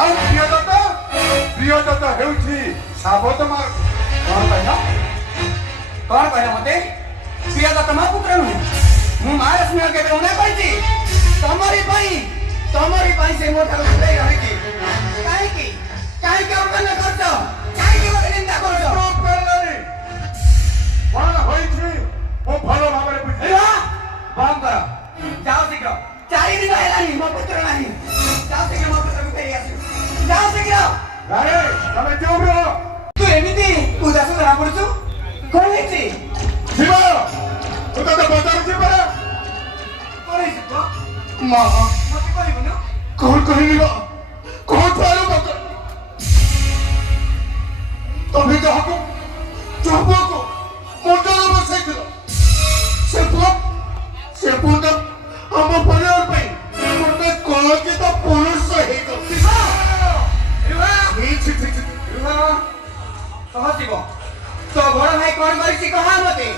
ଆଉ ପ୍ରିୟଦତ୍ତ ହେଉଛି ସାବତ ମାର। କଣ କହିଲ ମତେ? ପ୍ରିୟଦତ୍ତ ମୋ ପୁତ୍ର ନୁହେଁ। ମୁଁ ମାର ସ୍ନେହ କେବେ ଉଣା କରିଛି? ତମରି ପାଇଁ ସେ ମୋ ଠାରୁ ଦୂରେଇ ରହିଛି। କାହିଁକି ଅପମାନ କରୁଛ? କାହିଁକି ମୋତେ ନିନ୍ଦା କରୁଛ? କଣ ହୋଇଛି ମୁଁ ଭଲ ଭାବରେ ବୁଝି। ବନ୍ଦ କର, ଯାଅ ଶୀଘ୍ର। 4 ଦିନ ହେଲାଣି ମୋ ପୁତ୍ର ନାହିଁ। ଯାଅ ଶୀଘ୍ର ମୋ ପୁତ୍ରକୁ ଫେରି ଆସିବ। ଯାଅ ଶୀଘ୍ର। ଆରେ ତମେ ଚୁପ୍ ରହ। ତୁ ଏମିତି ଉଦାସ ଜଣା ପଡୁଛୁ। କଣ ହେଇଛି? ଶିବ ମୁଁ ତତେ ପଚାରୁଛି ପରା। କଣ ହେଇଛି ପୁଅ? ମା ମତେ କହିବୁନି? କଣ କହିବି ବା? କୋଉଠୁ ଆଲୁ ପକା ତମେ ଯାହାକୁ ଚୁପକୁ ମୁଣ୍ଡରେ ବସେଇଥିଲ ସେ ପୁଅ ଆମ ପରିବାର ପାଇଁ ଗୋଟେ କଳଙ୍କିତ ପୁରୁଷ ହେଇଗଲା। ସହଜିବ ତୋ ବଡ ଭାଇ କଣ କରିଛି କହ ମତେ।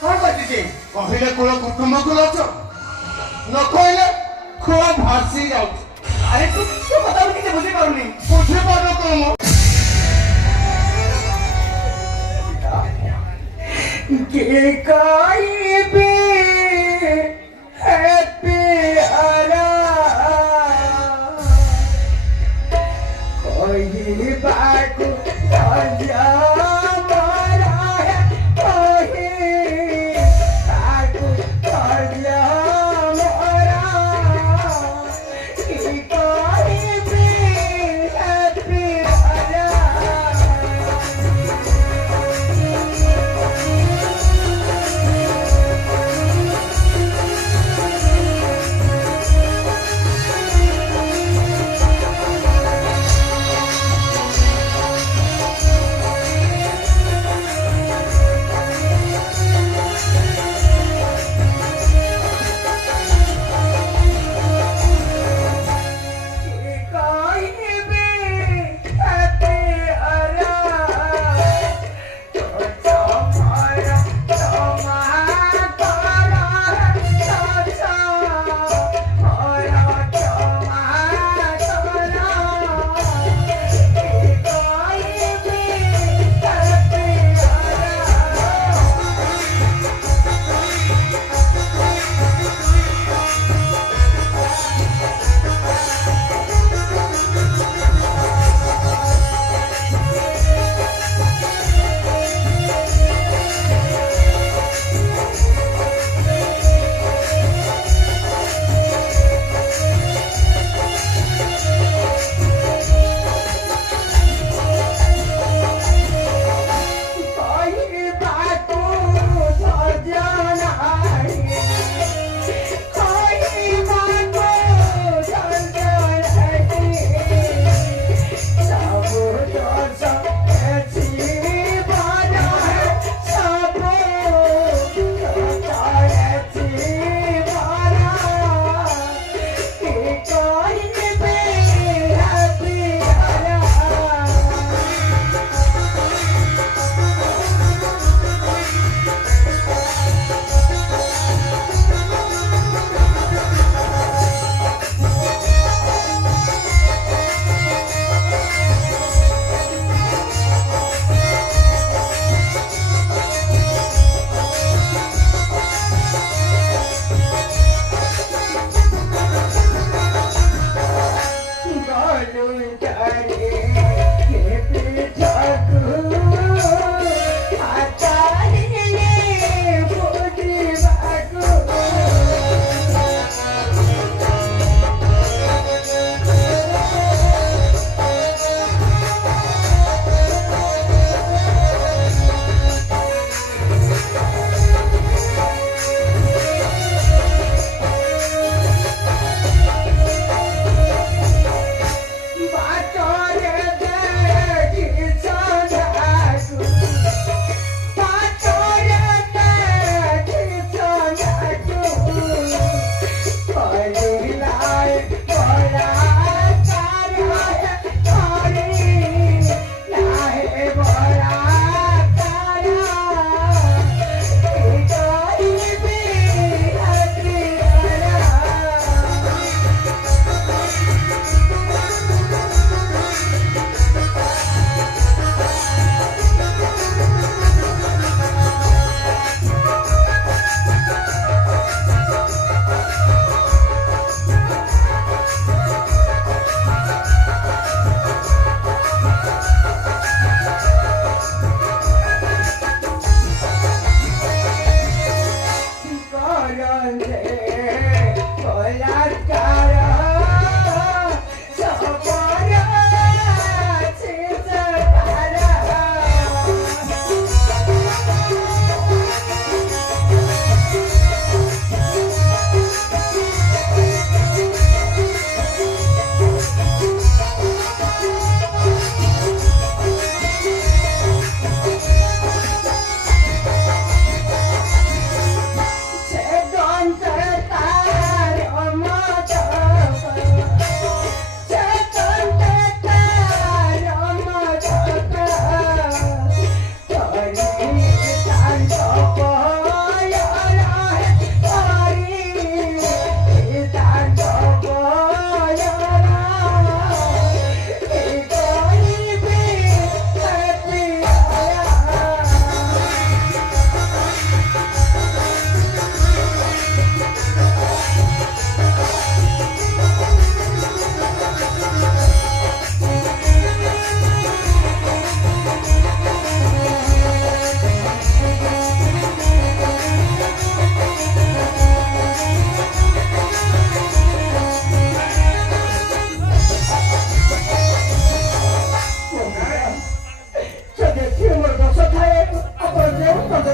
କଣ କରିଛି ସେ? କହିଲେ କୁଳ କୁଟୁମ୍ବକୁ ଲଛ, ନ କହିଲେ ଖୁଆ ଭାସି ଯାଉଛି। ଆରେ ତୁ କଥା ମୁଁ କିଛି ବୁଝିପାରୁନି। ବୁଝିପାରୁ କଣ? के काइबे है प्यारा कोई बात आजा मारा है कोई बात आजा मारा के काइबे है प्यारा।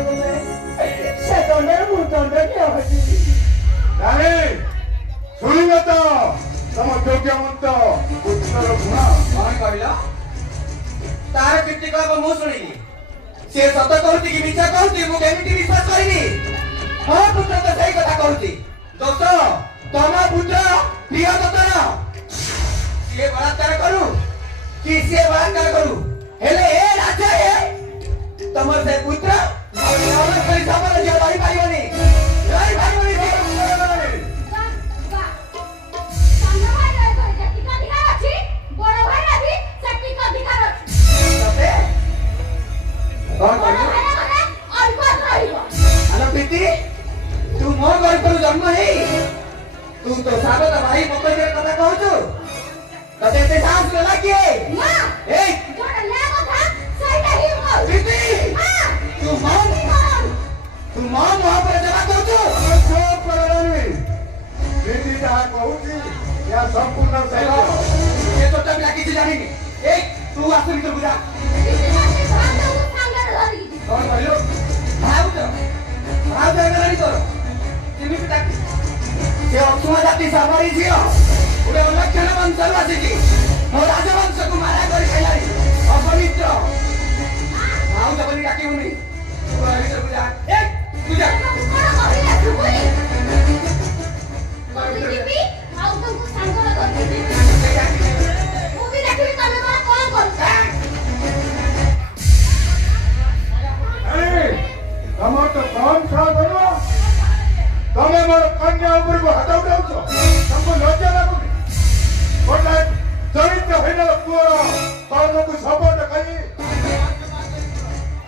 ତୁମେ ସେ ଦଣ୍ଡରେ ମୁଁ ଦଣ୍ଡନୀୟ ହେବି। ରାଣୀ ଶୁଣିବ ତ ତମ ଯୋଗ୍ୟମନ୍ତ ପୁତ୍ରର ଗୁଣ। କଣ କହିଲ? ତାର କୀର୍ତ୍ତିକଳାପ ମୁଁ ଶୁଣିଲି। ସେ ସତ କହୁଛି କି ମିଛ କହୁଛି ମୁଁ କେମିତି ବିଶ୍ୱାସ କରିବି? ମୋ ପୁତ୍ର ତ ସେଇ କଥା କହୁଛି। ଦୋଷ ତମ ପୁତ୍ର ପ୍ରିୟଦତ୍ତର। ସିଏ ବଳାତ୍କାର କରୁ କି ସିଏ ବଳାତ୍କାର କରୁ, ହେଲେ ଏ ରାଜ୍ୟରେ ତମର ସେ ପୁତ୍ର ସବଳ ଝିଅ ରହିପାରିବନି, ରହିପାରିବନି। ତୁ ମୋ ଗର୍ଭରୁ ଜନ୍ମ ହେଇ ତୁ ତ ସାଗର ଭାଇ ମକର କଥା କହୁଛୁ। ତତେ ଏତେ ସାହସ ଦେଲା କିଏ? ଏଇ ତୁ ମୋ ମୁହଁ ଉପରେ ଜମା କରୁଛୁ। ଯାହା କହୁଛି ଏହା ସମ୍ପୂର୍ଣ୍ଣ ସତ୍ୟ। ଏ ଛୋଟ ପିଲା କିଛି ଜାଣିନି। ଏଇ ତୁ ଆସ ଭିତରକୁ ଯା। କଣ କହିଲୁ? ଭାଉଜ ଭାଉଜ ହେଇଗଲାଣି ତୋର। କେମିତି ତାକୁ ସେ ଅସୁମା ଜାତି ସବାରି ଝିଅ ଗୋଟେ ଅଲକ୍ଷଣ ବଂଶରୁ ଆସିଛି। ମୋ ରାଜବଂଶକୁ ମାରା କରି ଖାଇଲାଣି। ଅପବିତ୍ର ଭାଉଜ ବୋଲି ଡାକିବୁନି। ତୁ ଘର ଭିତରକୁ ଯା। ଏ ତୁ ଯା। ତମର ତ କମ୍ ସାଧନ। ତମେ ମୋର କନ୍ୟା ଉପରକୁ ହାତ ଉଠାଉଛ। ତମକୁ ଲଜ୍ଜା ଲାଗୁନି? ଗୋଟେ ଚରିତ୍ରହୀନ ପୁଅର କର୍ମକୁ ସପୋର୍ଟ କରି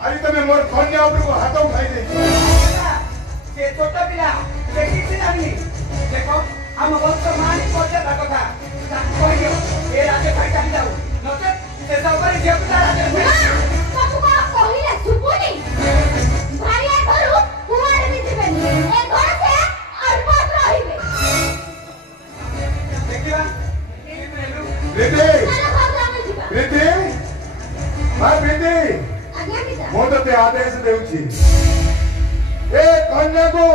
ଆଜି ତମେ ମୋର କନ୍ୟା ଉପରକୁ ହାତ ଉଠାଇ ଦେଇଛ। ସେ ଛୋଟ ପିଲା ସେ କିଛି ଜାଣିନି। ଦେଖ ଆମ ବଂଶ ମାନି ପର୍ଯ୍ୟନ୍ତ କଥା ତାକୁ କହିଦିଅ ଏ ରାଜ୍ୟ ଛାଡ଼ି ଚାଲି ଯାଉ, ନଚେତ୍ ସେ ସବାରି ଝିଅ ପିଲା ରାଜ୍ୟରେ ମୁଁ ତତେ ଆଦେଶ ଦେଉଛି ଏ କନ୍ୟାକୁ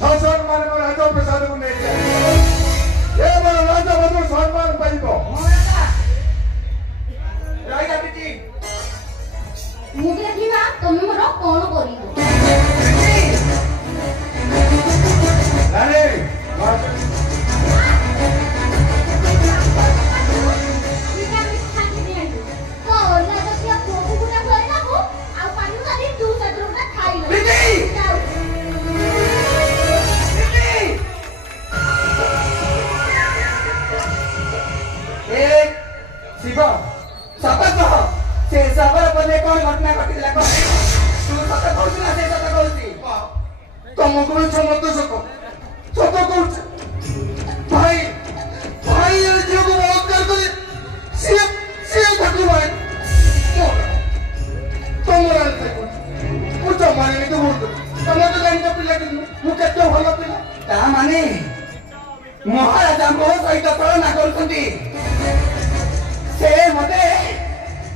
ସସମ୍ମାନ ମୋ ରାଜପ୍ରସାଦକୁ ନେଇଯାଏ। ଏ ମୋର ରାଜବଧୂ ସମ୍ମାନ ପାଇବ। ମୁଁ ଦେଖିବା ତମେ ମୋର କଣ କରିବ। ରାଣୀ ଶିବ ସତ କହ, ସେ ସବର ପଦେ କଣ ଘଟଣା ଘଟିଥିଲା କହ। ତୁ ସତ କହୁଛୁ ନା ସେ ସତ କହୁଛି? ତମକୁ ବି ସମସ୍ତ ସତ ସତ କହୁଛି। ଭାଇ ଭାଇ ଏ ଝିଅକୁ ବଳାତ୍କାର କରି ସିଏ ସିଏ ତାକୁ ଭାଇ ତମର ମୁଁ ଜମାନି କୁହନ୍ତୁ। ତମେ ତ ଜାଣିଛ ପିଲା କିନ୍ତୁ ମୁଁ କେତେ ଭଲ ପିଲା। ତା ମାନେ ମହାରାଜା ମୋ ସହିତ ତୁଳନା କରୁଛନ୍ତି। ସେ ମତେ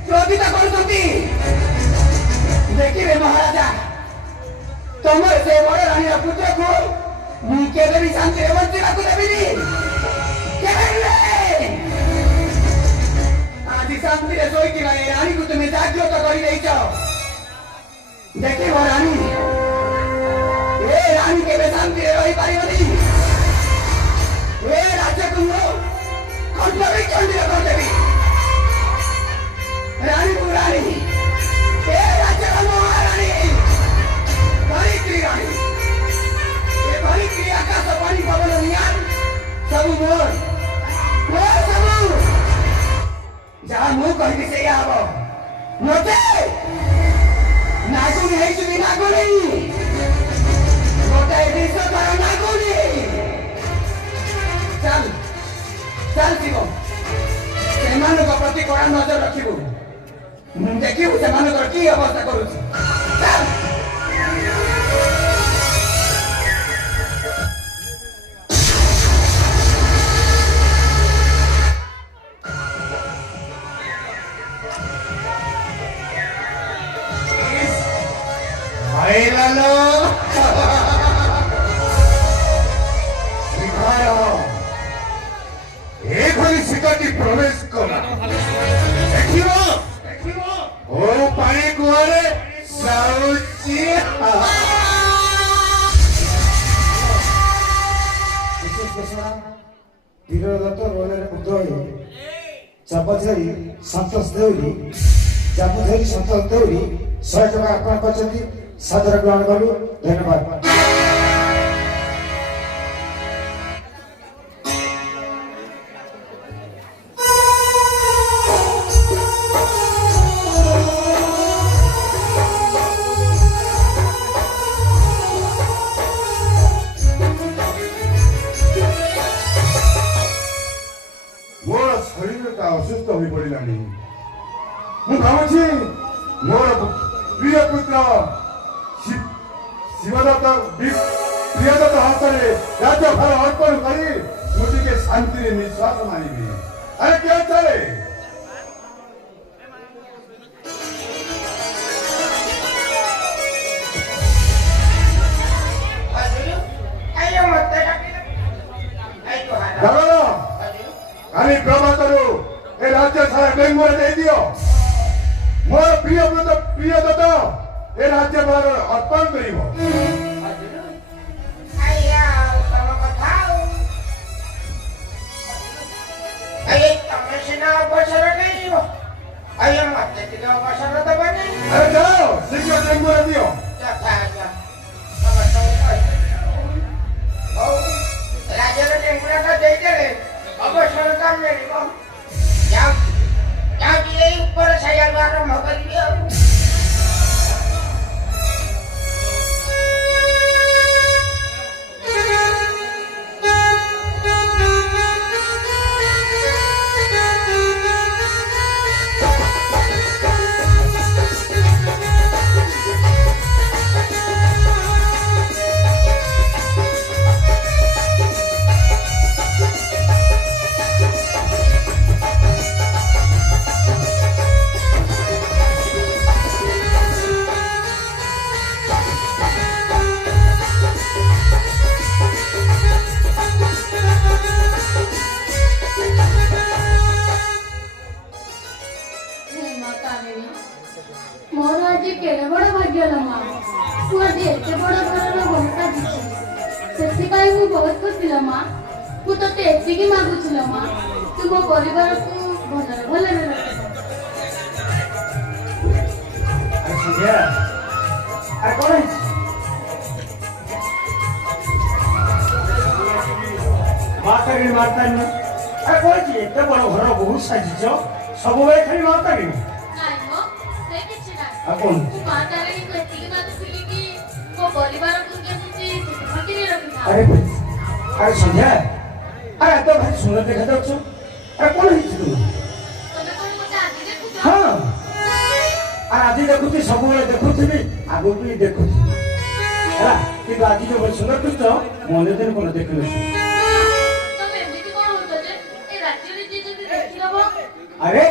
କ୍ରୋଧିତ କରୁଛନ୍ତି। ଦେଖିବେ ମହାରାଜା, ତମର ସେ ବଡ଼ ରାଣୀର ପୁତ୍ରକୁ ମୁଁ କେବେ ବି ଶାନ୍ତିରେ ବଞ୍ଚିବାକୁ ଦେବିନି। କେବେ ନୁହେଁ। ଆଜି ଶାନ୍ତିରେ ଶୋଇଥିବା ଏ ରାଣୀକୁ ତୁମେ ଜାଗ୍ରତ କରିଦେଇଛ। ଦେଖିବ ରାଣୀ, ଏ ରାଣୀ କେବେ ଶାନ୍ତିରେ ରହିପାରିବନି। ଏ ରାଜ୍ୟକୁ ମୁଁ ଖଣ୍ଡବି ଖଣ୍ଡିତ କରିଦେବି। ରାଣୀ ମୁଁ ରାଣୀ, ଏ ରାଜ୍ୟର ମହାରାଣୀ, ଧରିତ୍ରୀ ରାଣୀ। ଏ ଧରିତ୍ରୀ ଆକାଶ ପାଣି ପବନ ନିଆଁ ସବୁ ମୋର ସବୁ। ଯାହା ମୁଁ କହିବି ସେଇଆ ହବ। ମତେ ନାଗୁଣି ହେଇଯିବି ନାଗୁଣି, ଗୋଟାଏ ବିଶ୍ୱକର ନାଗୁଣି। ଚାଲ ଚାଲ ଶିବ, ସେମାନଙ୍କ ପ୍ରତି କଡ଼ା ନଜର ରଖିବୁ। ଦେଖିବୁ ସେମାନଙ୍କର କି ଅବସ୍ଥା କରୁଛି। ଚାଲ। ଭାଇ हेलालो ଶିଖାର ଏଭଳି ଶିଖାଟି ପ୍ରବେଶ କଲା ଦେଖିବ ଓ ପାଣି କୁଆରେ ସାଉଚି ବୀରଦତ୍ତ ରୋଲରେ ମୁଗ୍ଧ ହୋଇ ଚାପ ଧରି ସନ୍ତୋଷ ଦେଉରି ଚାପ ଧରି ସନ୍ତୋଷ ଦେଉରି 100 ଟଙ୍କା ଅର୍ପଣ କରିଛନ୍ତି ସାଦର ଗ୍ରହଣ କଲୁ ଧନ୍ୟବାଦ। ମୋର ଶରୀରଟା ଅସୁସ୍ଥ ହୋଇ ପଡ଼ିଲାଣି ମୁଁ ଭାବୁଛି ମୋର ପ୍ରିୟ ପୁତ୍ର ଶିବଦତ୍ତ ପ୍ରିୟଦତ୍ତ ହାତରେ ରାଜ୍ୟଭାର ଅର୍ପଣ କରି ମୁଁ ଟିକେ ଶାନ୍ତିରେ ନିଶ୍ୱାସ ମାରିବି ଆରେ କିଏ ଚାଲେ କାଲି ପ୍ରଭାତରୁ ଏ ରାଜ୍ୟ ସାରା ବେଙ୍ଗୁରେ ଦେଇଦିଅ ମୋର ପ୍ରିୟଦତ୍ତ ଏ ରାଜ୍ୟଭାର ଅର୍ପଣ କରିବ ତମେ ସିନା ଅବସର ନେଇଯିବ ମତେ ଟିକେ ଅବସର ଦେବନି ଆରେ ଯାଅ ଶୀଘ୍ର ବେଙ୍ଗୁରେ ଦିଅ ହଉ ରାଜ୍ୟର ଟେଙ୍ଗୁରାଟା ଦେଇଦେଲେ ଅବସରଟା ମିଳିବ ଯାଉଛି ଏଇ ଉପର ସାଇଆରୁ ଆରମ୍ଭ କରିବି ଆଉ ମୋର ଆଜି କେଡ଼େ ବଡ଼ ଭାଗ୍ୟ ଲୋ ମା ମୁଁ ଆଜି ଏତେ ବଡ଼ ଘରର ବୋହୂଟା ଦିଛି ସେଥିପାଇଁ ମୁଁ ବହୁତ ଖୁସି ଲୋ ମା ମୁଁ ତତେ ଏତିକି ମାଗୁଛି ଲୋ ମା ତୁ ମୋ ପରିବାରକୁ ଭଲରେ ଭଲରେ ରଖିବୁ ଆରେ ସନ୍ଧ୍ୟା ଆରେ କଣ ହେଇଛି ମାତାରିଣୀ ଆରେ କଣ ହେଇଛି ଏତେ ବଡ଼ ଘର ବହୁତ ସାଜିଛ ସବୁବେଳେ ଖାଲି ମାତାରିଣୀ ନାଇଁ ମ ସେ କିଛି ନାହିଁ ଆଉ କଣ ମୁଁ ମା ତାରିଣୀକୁ ଏତିକି ମାଗୁଥିଲି କି ମୋ ପରିବାରକୁ କେମିତି ସୁଖରେ ରଖିଥାଉ ଆରେ ଆରେ ସନ୍ଧ୍ୟା ଆରେ ଏତେ ଭାରି ସୁନ୍ଦର ଦେଖାଯାଉଛ ଆରେ କଣ ହେଇଛି ତୁମେ ତମେ କଣ ମତେ ଆଜି ଦେଖୁଛ ହଁ ଆରେ ଆଜି ଦେଖୁଛି ସବୁବେଳେ ଦେଖୁଥିବି ଆଗକୁ ବି ଦେଖୁଛି ହେଲା କିନ୍ତୁ ଆଜି ଯୋଉ ସୁନ୍ଦର କରୁଛ ମନେ ଦିନ କଣ ଦେଖିନଥିଲି ତମେ ଏମିତି କଣ ହଉଛ ଯେ ଏ ରାଜ୍ୟରେ ଯିଏ ଯଦି ଦେଖିଦବ ଆରେ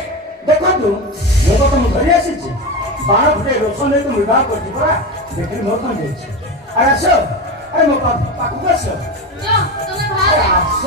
ଦେଖନ୍ତୁ ମୁଁ ତ ତମକୁ ଧରି ଆସିଛି 12 ଫୁଟ ରୋଷ ନେଇ ତ ବିବାହ କରିଛି ପରା ଦେଖିଲି ମୋର କଣ ଯାଇଛି ଆରେ ଆସ ଆରେ ମୋ ପାଖକୁ ଆସ ତମେ ଆରେ ବାହାରେ ଆସ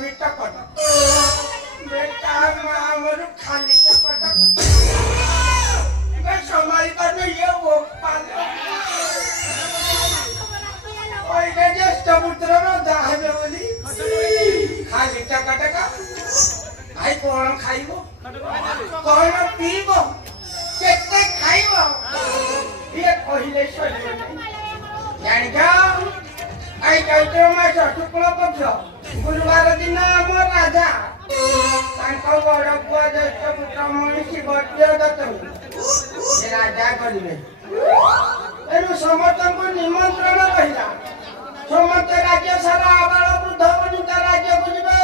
भी टपट बेटा मामर खाली टपट मैं संभाल कर नहीं ये वो पाल ओए के जस्ट पुत्र न दाहबे बोली खाली टकटका भाई कोण खाइबो कोण पीबो केते खाइबो ये कहिले सही जानि का आई चैत्र मास शुक्ल पक्ष गुरुवार दिन आम राजा तांको बड़ पुआ ज्येष्ठ पुत्र मनीषी बद्य दत्त से राजा करिवे एनु समस्त को निमंत्रण कहिला समस्त राज्य सारा आबाल वृद्ध वनिता राज्य बुझिबे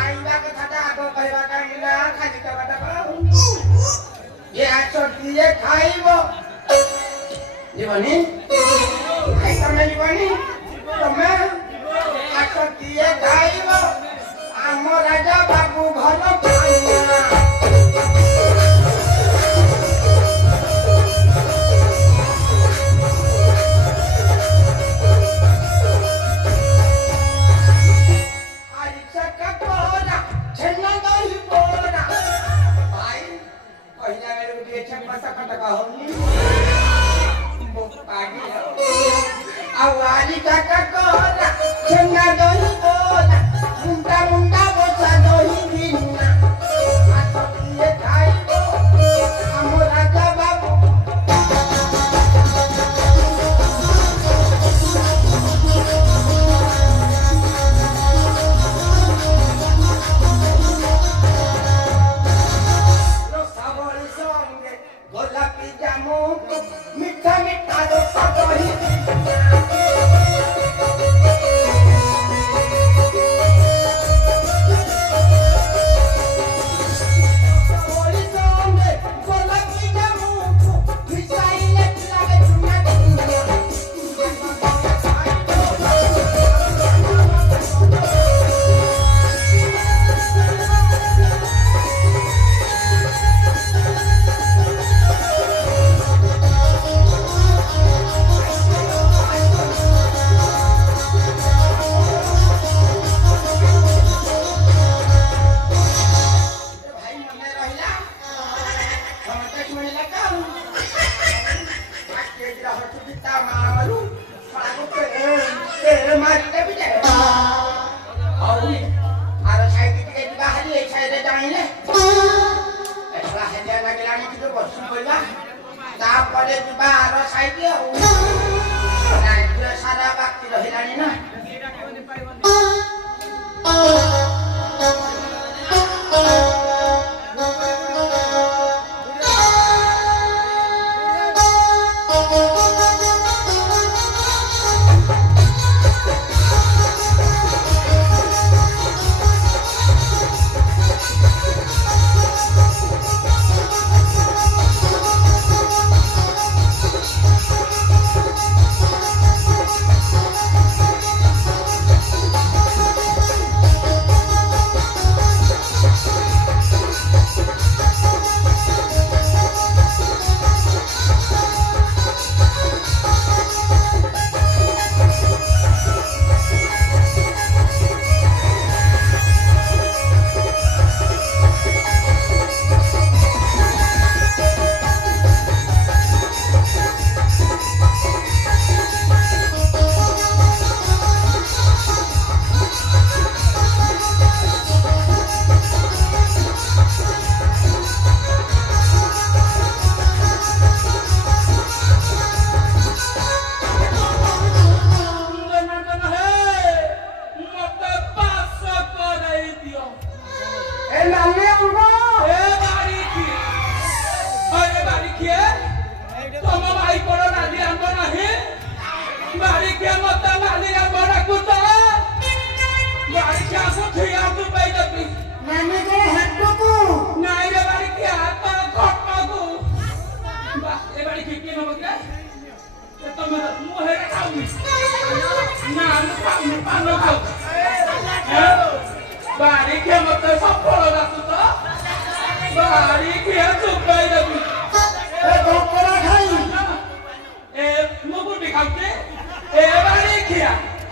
आइबा कथाटा आगो कहबा कांगिला खाली कबाटा ये आछोटिए खाइबो जीवनी आई तमे जीवनी तमे आछोटिए खाइबो आम राजा बाबू घर खाइबा आवाली काका कोना चंगा दही बोना मुंडा मुंडा बोसा दही बिना आछोटिए खाइबो आम राजा बाबू रसावली संगे गोलापी जामु मीठा मीठा दोसा दही सारा बाकी रहिलानी ना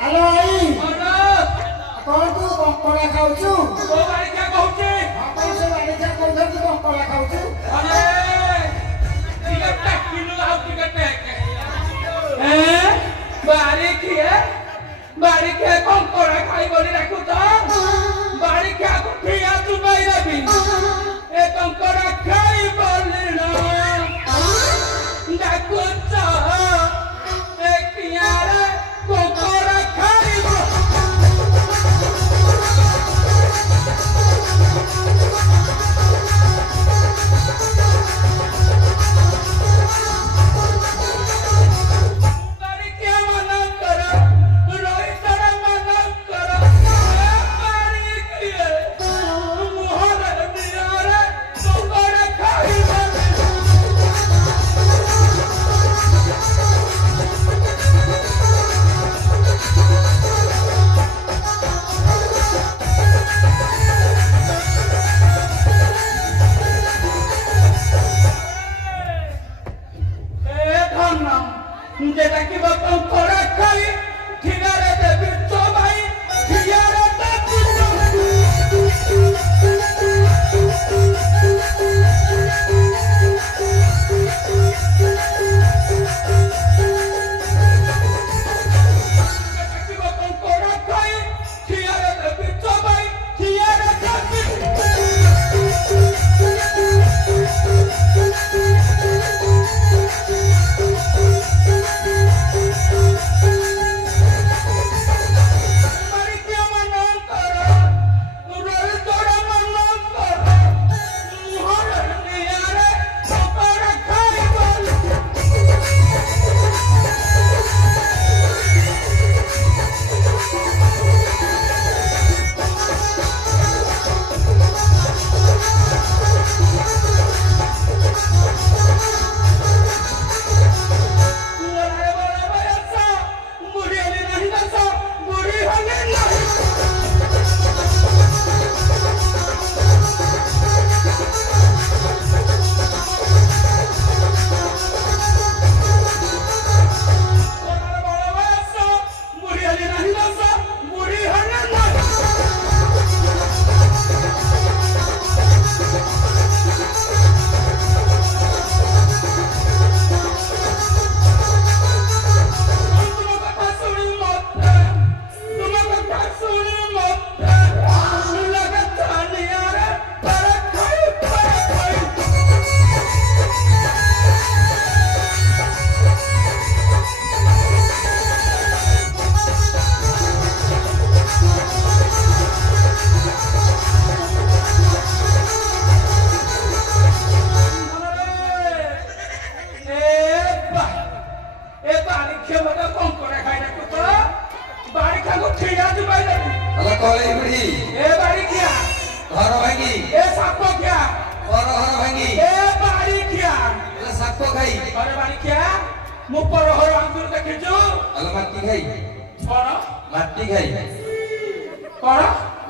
ଆଲୋ ଆଇ କଣ କଣ ତୁ କଙ୍କଡ଼ା ଖାଉଛୁ? କୋଉ ବାଳିକା କହୁଛି ଆପଣ ସେ ବାଳିକା କହୁଛନ୍ତି ତୁ କଙ୍କଡ଼ା ଖାଉଛୁ? अरे टिकट किलो लाओ टिकट बारी के कौन कोड़ा खाई बोली रखू तो बारी के को ठिया तू नहीं रबी ए कंकड़ा खाई बोली ना डाकू तो ए कियारे कंकड़ा खाई যেটা কি বাপন করা খাই ঠিকারে দেবী তো ভাই ঠিকারে দেবী যেটা কি বাপন করা খাই ঠিকারে দেবী তো ভাই ঠিকারে দেবী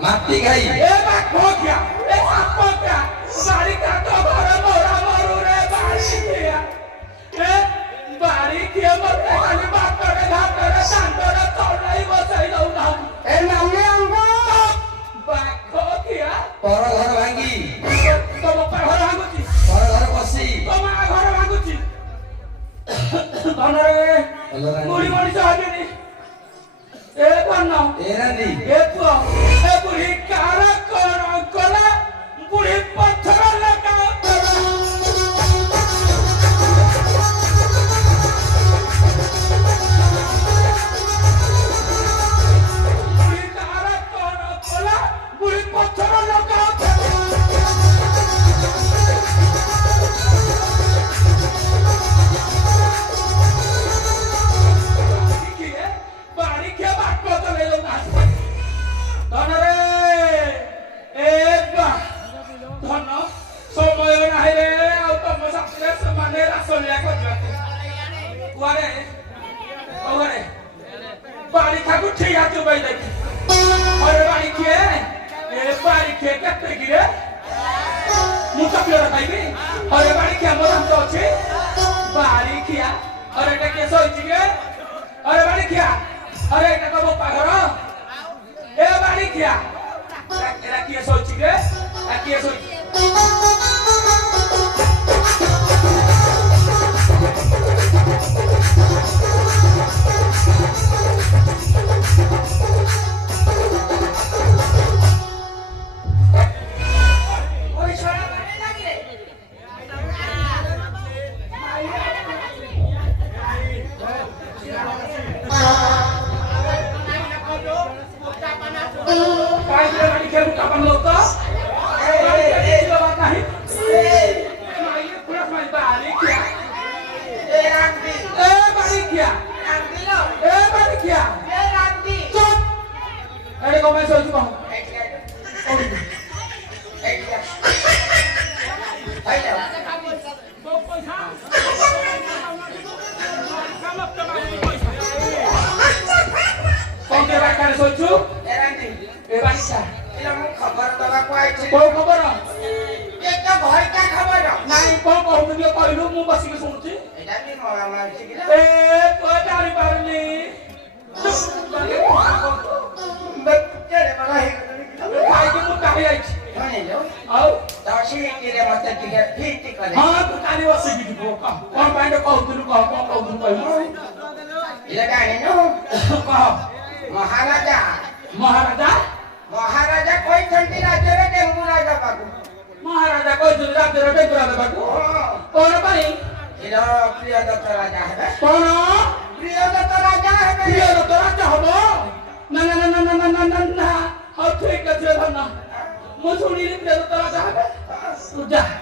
माटी खाई ए बात हो गया ए साप हो गया बारी का तो घर मोरा मरू रे बारी किया ए बारी किया मत खाली बात करे घाट करे शांत रे चल नहीं बसई दऊ ना ए नामे अंगो बात हो गया पर घर भांगी तो पर घर भांगुची पर घर बसी तो मा घर भांगुची धनरे मुड़ी मुड़ी जाबेनी ए धन ए रानी ए तो ए बुढ़ी कारा कर कला बुढ़ी पत्थर लगा बुढ़ी कारा कर कला बुढ़ी पत्थर लगा बारी के बात को तो ले लो ना धनरे धन समय नाही रे ଆଉ ତମ ସାଥିରେ ସେମାନେ ରାସଲିଆ କରିବାକୁ କୁଆରେ ଓରେ ବାଡ଼ି ଖାକୁ ଠିଆ ଚୁବାଇ ଦେଖି ଅରେ ବାଡ଼ି କିଏ ଏ ବାଡ଼ି କିଏ କେତେ କିରେ ମୁଁ ଚକଲେଟ ଖାଇବି ଅରେ ବାଡ଼ି କିଏ ମୋ ଦାନ୍ତ ଅଛି ବାଡ଼ି କିଆ ଅରେ ଟେ କିଏ ଶୋଇଛି କେ ଅରେ ବାଡ଼ି କିଆ अरे এটা তো পাগল এ বাড়ি কিয়া এরা কি সইছি রে কি সইছি ওই ছড়া মানে লাগে काय तुला गाडी खेळू कापण लोक नाही पुढे माहिती आली क्या ए रांदी ए बारी क्या रांदी लो ए बारी क्या ए रांदी चुप अरे को मैं सोचू कहूं कौन के बात करे सोचू ए बारी क्या खबर दवा को आइছে को खबर একটা ভয়টা খবর নাই কোন কহুনি কইলু মু বসি के सुनती এটা কি মরা মারছি কি ए तो जानी पारनी বেচারে বলা হে खाई के मु काहे आई শুনে লো आओ দশি কিরে মতে টিকে ফিট করে हां तू कानी बसि की बोका कोन पाइंड कहउतु कहउतु कहू এটা জানি নো कह মহারাজা महाराजा মহারাজা কই ছন্তি রাজ্যের ডেঙ্গু রাজা বাবু महाराजा कोई जो राज्य रे बेगुरा दे बाकू कोन पाई এটা প্রিয় দত্ত রাজা হবে कोन প্রিয় দত্ত রাজা হবে प्रिय तो राजा हबो ना ना ना ना ना ना ना हाउ ठीक है ना मु सुनी प्रिय तो राजा हबे तू जा